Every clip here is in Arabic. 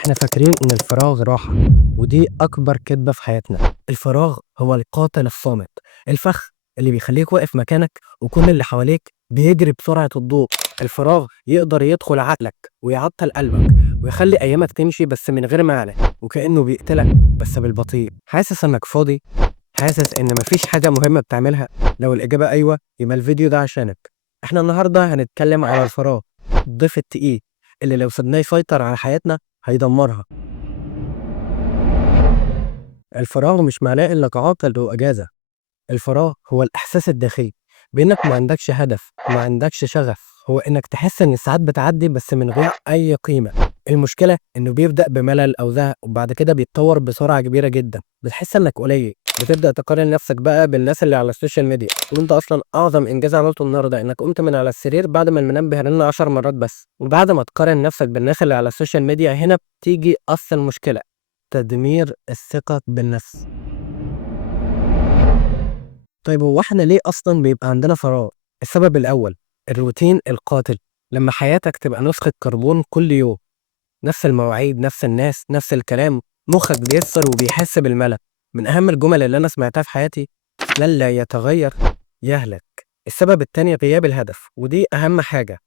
احنا فاكرين ان الفراغ راحة، ودي اكبر كذبة في حياتنا. الفراغ هو القاتل الصامت، الفخ اللي بيخليك واقف مكانك وكل اللي حواليك بيجري بسرعة الضوء. الفراغ يقدر يدخل عقلك ويعطل قلبك ويخلي ايامك تمشي بس من غير معنى، وكأنه بيقتلك بس بالبطيء. حاسس انك فاضي؟ حاسس ان مفيش حاجة مهمة بتعملها؟ لو الاجابة ايوه، يبقى الفيديو ده عشانك. احنا النهاردة هنتكلم على الفراغ، الضيف التقيل اللي لو سيبناه يسيطر على حياتنا هيدمرها. الفراغ مش معناه انك عاطل او اجازه. الفراغ هو الاحساس الداخلي بانك ما عندكش هدف، ما عندكش شغف. هو انك تحس ان الساعات بتعدي بس من غير اي قيمه. المشكله انه بيبدا بملل او زهق وبعد كده بيتطور بسرعه كبيره جدا. بتحس انك قليل، بتبدا تقارن نفسك بقى بالناس اللي على السوشيال ميديا، وانت اصلا اعظم انجاز عملته النهارده انك قمت من على السرير بعد ما المنبه رن 10 مرات بس. وبعد ما تقارن نفسك بالناس اللي على السوشيال ميديا، هنا بتيجي اصل المشكله: تدمير الثقة بالنفس. طيب هو احنا ليه اصلا بيبقى عندنا فراغ؟ السبب الاول: الروتين القاتل. لما حياتك تبقى نسخة كربون كل يوم، نفس المواعيد، نفس الناس، نفس الكلام، مخك بيفصل وبيحس بالملل. من اهم الجمل اللي انا سمعتها في حياتي: من لا يتغير يهلك. السبب التاني: غياب الهدف، ودي اهم حاجة.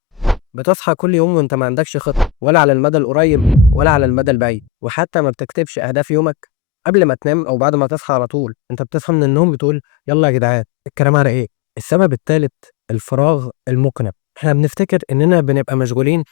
بتصحى كل يوم وانت ما عندكش خطة، ولا على المدى القريب ولا على المدى البعيد، وحتى ما بتكتبش اهداف يومك قبل ما تنام او بعد ما تصحى على طول. انت بتصحى من النوم بتقول يلا يا جدعان، الكلام على ايه؟ السبب الثالث: الفراغ المقنع. احنا بنفتكر اننا بنبقى مشغولين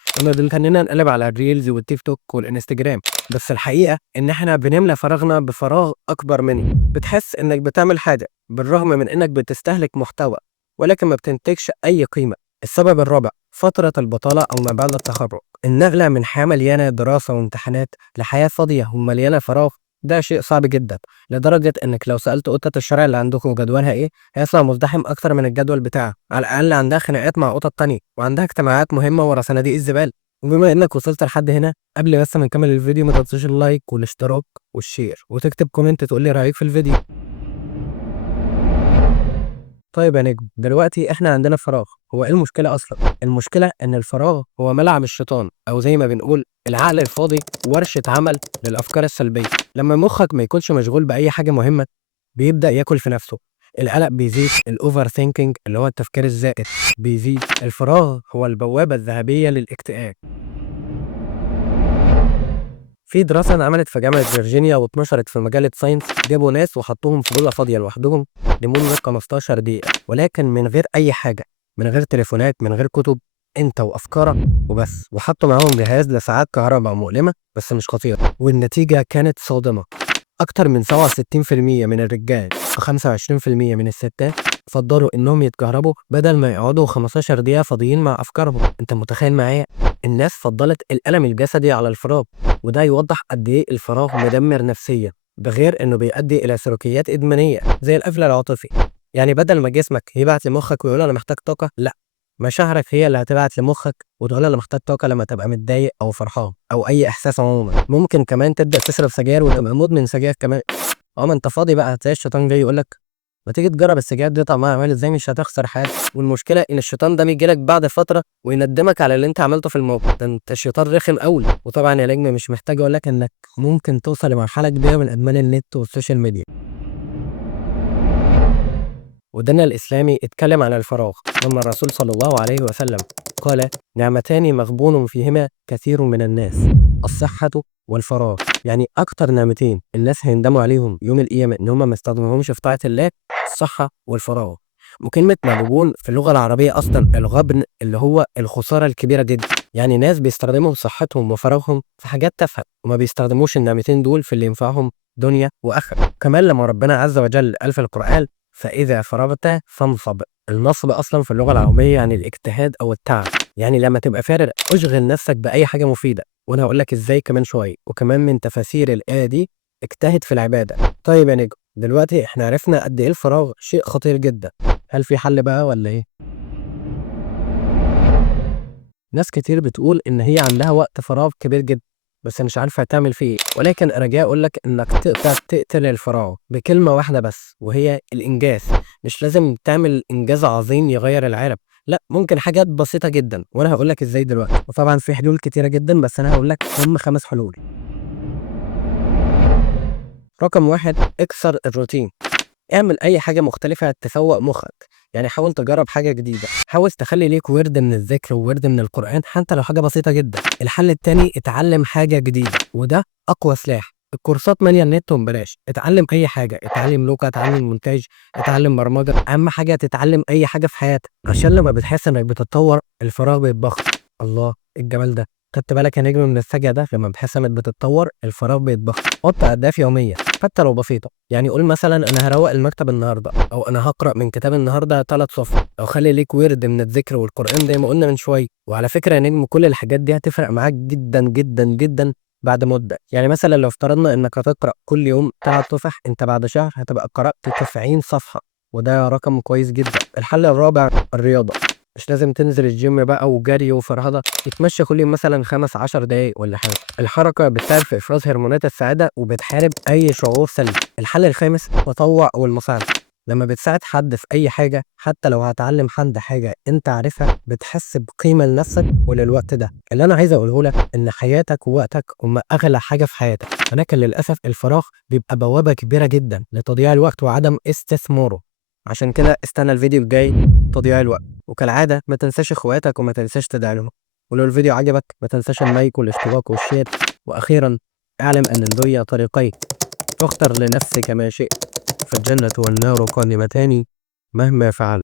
اننا نقلب على الريلز والتيك توك والانستجرام، بس الحقيقة ان احنا بنملى فراغنا بفراغ اكبر منه. بتحس انك بتعمل حاجة بالرغم من انك بتستهلك محتوى، ولكن ما بتنتجش اي قيمة. السبب الرابع: فترة البطالة أو ما بعد التخرج. النقلة من حياة مليانة دراسة وامتحانات لحياة فاضية ومليانة فراغ، ده شيء صعب جدا، لدرجة إنك لو سألت قطة الشارع اللي عندكم جدولها إيه، هيطلع مزدحم أكتر من الجدول بتاعها. على الأقل عندها خناقات مع قطط تانية، وعندها اجتماعات مهمة ورا صناديق الزبالة. وبما إنك وصلت لحد هنا، قبل بس ما نكمل الفيديو ما تنساش اللايك والاشتراك والشير، وتكتب كومنت تقول لي رأيك في الفيديو. طيب يا نجم، دلوقتي احنا عندنا فراغ، هو ايه المشكلة اصلا؟ المشكلة ان الفراغ هو ملعب الشيطان، او زي ما بنقول العقل الفاضي ورشة عمل للافكار السلبية. لما مخك ما يكونش مشغول باي حاجة مهمة، بيبدأ ياكل في نفسه. القلق بيزيد، الاوفر ثينكينج اللي هو التفكير الزائد بيزيد. الفراغ هو البوابة الذهبية للاكتئاب. في دراسة اتعملت في جامعة فيرجينيا واتنشرت في مجلة ساينس، جابوا ناس وحطوهم في أوضة فاضية لوحدهم لمدة 15 دقيقة، ولكن من غير أي حاجة، من غير تليفونات، من غير كتب، أنت وأفكارك وبس. وحطوا معاهم جهاز لساعات كهرباء مؤلمة بس مش خطيرة، والنتيجة كانت صادمة. أكتر من 67% من الرجال و25% من الستات فضلوا إنهم يتكهربوا بدل ما يقعدوا 15 دقيقة فاضيين مع أفكارهم. أنت متخيل معايا؟ الناس فضلت الألم الجسدي على الفراغ، وده يوضح قد إيه الفراغ مدمر نفسيا، بغير إنه بيؤدي إلى سلوكيات إدمانية زي القفل العاطفي. يعني بدل ما جسمك يبعت لمخك ويقول أنا محتاج طاقة، لأ، مشاعرك هي اللي هتبعت لمخك وتقول أنا محتاج طاقة لما تبقى متضايق أو فرحان أو أي إحساس عموما. ممكن كمان تبدأ تشرب سجاير وتبقى مدمن سجاير كمان. ما أنت فاضي بقى، هتلاقي الشيطان جاي يقول لك ما تيجي تجرب السجاير دي طعمها عامل ازاي، مش هتخسر حاجه. والمشكله ان الشيطان ده بيجي لك بعد فتره ويندمك على اللي انت عملته في الموقف ده. انت الشيطان رخم قوي. وطبعا يا نجم مش محتاج اقول لك انك ممكن توصل لمرحله كبيره من ادمان النت والسوشيال ميديا. وديننا الاسلامي اتكلم عن الفراغ لما الرسول صلى الله عليه وسلم قال: نعمتان مغبون فيهما كثير من الناس، الصحه والفراغ. يعني اكتر نعمتين الناس هيندموا عليهم يوم القيامه ان هم ما استخدموهمش في طاعه الله: الصحه والفراغ. وكلمه مغبون في اللغه العربيه اصلا الغبن، اللي هو الخساره الكبيره جدا. يعني ناس بيستخدموا صحتهم وفراغهم في حاجات تافهه، وما بيستخدموش النعمتين دول في اللي ينفعهم دنيا واخره. كمان لما ربنا عز وجل قال في القران: فإذا فرغت فانصب. النصب أصلا في اللغة العربية يعني الاجتهاد أو التعب. يعني لما تبقى فارغ اشغل نفسك بأي حاجة مفيدة، وأنا هقول لك إزاي كمان شوية. وكمان من تفاسير الآية دي: اجتهد في العبادة. طيب يا نجم، دلوقتي احنا عرفنا قد إيه الفراغ شيء خطير جدا. هل في حل بقى ولا إيه؟ ناس كتير بتقول إن هي عندها وقت فراغ كبير جدا بس مش عارفة تعمل فيه إيه، ولكن رجاء أقول لك إنك تقدر تقتل الفراغ بكلمة واحدة بس، وهي الإنجاز. مش لازم تعمل إنجاز عظيم يغير العالم، لا، ممكن حاجات بسيطة جدا، وأنا هقول لك إزاي دلوقتي. وطبعا في حلول كتيرة جدا بس أنا هقول لك هم 5 حلول. رقم 1 اكسر الروتين. اعمل أي حاجة مختلفة تفوّق مخّك، يعني حاول تجرّب حاجة جديدة، حاول تخلّي ليك وِرد من الذكر ووِرد من القرآن حتى لو حاجة بسيطة جدًا. الحل التاني اتعلّم حاجة جديدة وده أقوى سلاح. الكورسات مالية النت وببلاش، اتعلّم أي حاجة، اتعلّم لغة، اتعلّم مونتاج، اتعلّم برمجة، أهم حاجة تتعلّم أي حاجة في حياتك، عشان لمّا بتحس إنك بتتطوّر الفراغ بيتبخر. الله! إيه الجمال ده! خدت بالك يا نجم من السجع ده؟ لمّا بتحس إنك بتتطوّر الفراغ بيتبخر. حُط أهداف يومية حتى لو بسيطة، يعني قُل مثلًا أنا هاروّق المكتب النهارده، أو أنا هاقرأ من كتاب النهارده 3 صفح، أو خلّي ليك وِرد من الذكر والقرآن زي ما قُلنا من شوية. وعلى فكرة يا نجم كل الحاجات دي هتفرق معاك جدًا، جدًا، جدًا بعد مدة. يعني مثلًا لو افترضنا إنك هتقرأ كل يوم 3 صفح، أنت بعد شهر هتبقى قرأت 90 صفحة، وده رقم كويس جدًا. الحل الرابع الرياضة، مش لازم تنزل الgym بقى وجري وفرهدة، اتمشى كل يوم مثلًا 5، 10 دقايق والّا حاجة. الحركة بتساعد في إفراز هرمونات السعادة وبتحارب أي شعور سلبي. الحل الخامس التطوع والمساعدة، لمّا بتساعد حد في أي حاجة حتى لو هتعلّم حد حاجة أنت عارفها بتحس بقيمة لنفسك وللوقت ده. اللي أنا عايز أقوله لك إن حياتك ووقتك هُم أغلى حاجة في حياتك، ولكن للأسف الفراغ بيبقى بوابة كبيرة جدًا لتضييع الوقت وعدم استثماره. عشان كده استنى الفيديو الجاي تضييع الوقت، وكالعادة ما تنساش إخواتك وما تنساش تدعي لهم. ولو الفيديو عجبك ما تنساش اللايك والاشتراك والشير. وأخيرًا اعلم أن الدنيا طريقين، فاختر لنفسك ما شئت، فالجنة والنار قادمتان مهما فعلت.